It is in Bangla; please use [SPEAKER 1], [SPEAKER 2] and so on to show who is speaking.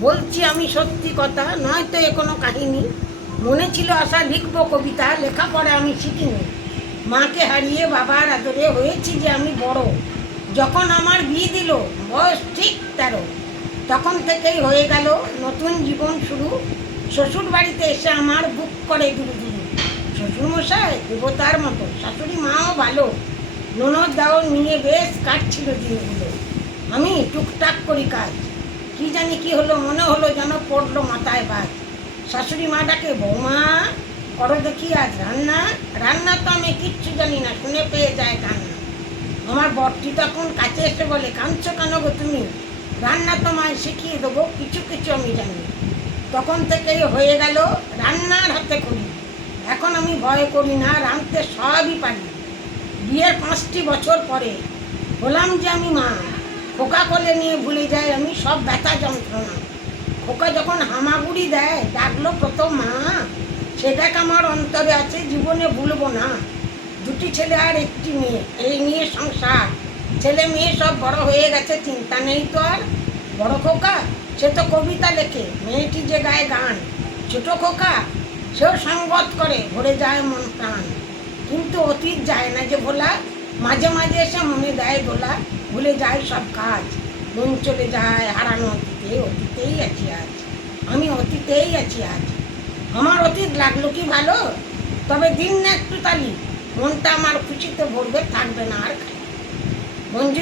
[SPEAKER 1] বলছি আমি সত্যি কথা নয়তো এ কোনো কাহিনী। মনে ছিল আশা লিখব কবিতা, লেখা লেখাপড়া আমি শিখিনি। মাকে হারিয়ে বাবার আদরে হয়েছি যে আমি বড়। যখন আমার বিয়ে দিল, বয়স ঠিক তেরো। তখন থেকেই হয়ে গেল নতুন জীবন শুরু। শ্বশুর বাড়িতে এসে আমার বুক করে দুরু দুরু শ্বশুরমশাই, দেবতার মতো, শাশুড়ি মাও ভালো। ননদ দাও নিয়ে বেশ কাটছিল দিনগুলো। আমি টুকটাক করি কাজ। কি জানি কি হলো, মনে হলো যেন পড়ল মাথায় বাজ শাশুড়ি মা ডাকে, বৌমা, করো দেখি আজ রান্না। রান্না তো আমি কিচ্ছু জানি না, শুনে পেয়ে যায় কান্না। আমার বরটি তখন কাছে এসে বলে, কাঁদছো কেন গো তুমি? রান্না তোমায় শিখিয়ে দেবো, কিছু কিছু আমি জানি। তখন থেকেই হয়ে গেল রান্নার হাতে করি এখন আমি ভয় করি না, রাঁধতে সবই পারি। বিয়ের পাঁচটি বছর পরে হলাম যে আমি মা। খোকা কোলে নিয়ে ভুলে যাই আমি সব ব্যথা যন্ত্রণা। খোকা যখন হামাগুড়ি দেয়, ডাকলো, প্রথম মা সেটাকে আমার অন্তরে আছে, জীবনে ভুলবো না। দুটি ছেলে আর একটি মেয়ে, এই নিয়ে সংসার। ছেলে মেয়ে সব বড় হয়ে গেছে, চিন্তা নেই তো আর। বড় খোকা, সে তো কবিতা লেখে, মেয়েটি যে গায়ে গান। ছোট খোকা, সেও সঙ্গত করে, ভরে যায় মন প্রাণ। কিন্তু অতীত যায় না যে ভোলা, মাঝে মাঝে এসে মনে দেয় দোলা। ভুলে যায় সব কাজ। মন চলে যায় হারানো অতীতে, অতীতেই আছি আজ। আমি অতীতেই আছি আজ। আমার অতীত লাগল কি ভালো? তবে দিন না একটু তালি। মনটা আমার খুশিতে ভরবে, থাকবে না আর। মঞ্জু